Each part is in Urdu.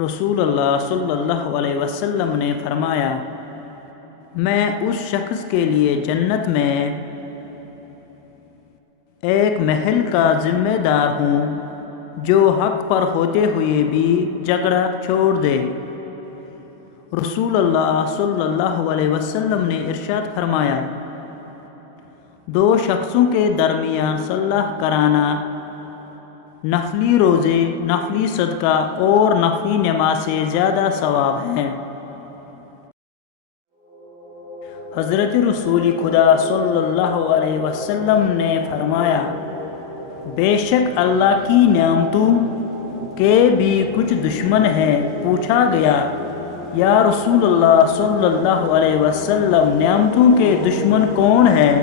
رسول اللہ صلی اللہ علیہ وسلم نے فرمایا، میں اس شخص کے لیے جنت میں ایک محل کا ذمہ دار ہوں جو حق پر ہوتے ہوئے بھی جھگڑا چھوڑ دے۔ رسول اللہ صلی اللہ علیہ وسلم نے ارشاد فرمایا، دو شخصوں کے درمیان صلح کرانا نفلی روزے، نفلی صدقہ اور نفلی نماز سے زیادہ ثواب ہے۔ حضرت رسول خدا صلی اللہ علیہ وسلم نے فرمایا، بے شک اللہ کی نعمتوں کے بھی کچھ دشمن ہیں۔ پوچھا گیا، یا رسول اللہ صلی اللہ علیہ وسلم، نعمتوں کے دشمن کون ہیں؟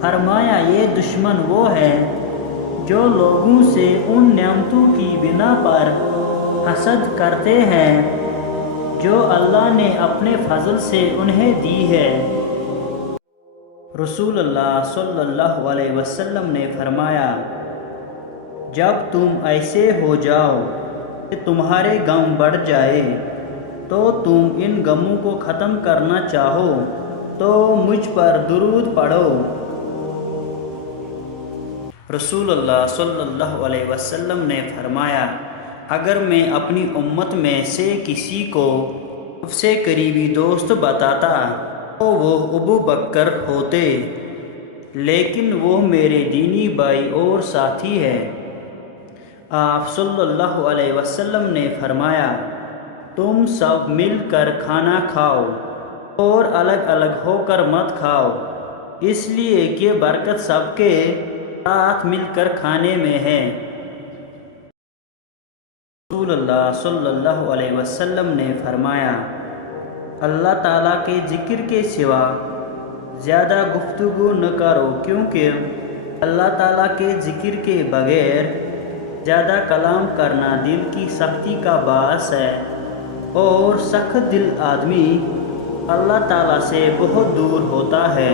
فرمایا، یہ دشمن وہ ہیں جو لوگوں سے ان نعمتوں کی بنا پر حسد کرتے ہیں جو اللہ نے اپنے فضل سے انہیں دی ہے۔ رسول اللہ صلی اللہ علیہ وسلم نے فرمایا، جب تم ایسے ہو جاؤ کہ تمہارے غم بڑھ جائے تو تم ان غموں کو ختم کرنا چاہو تو مجھ پر درود پڑھو۔ رسول اللہ صلی اللہ علیہ وسلم نے فرمایا، اگر میں اپنی امت میں سے کسی کو سب سے قریبی دوست بتاتا تو وہ ابو بکر ہوتے، لیکن وہ میرے دینی بھائی اور ساتھی ہے۔ آپ صلی اللہ علیہ وسلم نے فرمایا، تم سب مل کر کھانا کھاؤ اور الگ الگ ہو کر مت کھاؤ، اس لیے کہ برکت سب کے ساتھ مل کر کھانے میں ہے۔ رسول اللہ صلی اللہ علیہ وسلم نے فرمایا، اللہ تعالیٰ کے ذکر کے سوا زیادہ گفتگو نہ کرو، کیونکہ اللہ تعالیٰ کے ذکر کے بغیر زیادہ کلام کرنا دل کی سختی کا باعث ہے، اور سخت دل آدمی اللہ تعالیٰ سے بہت دور ہوتا ہے۔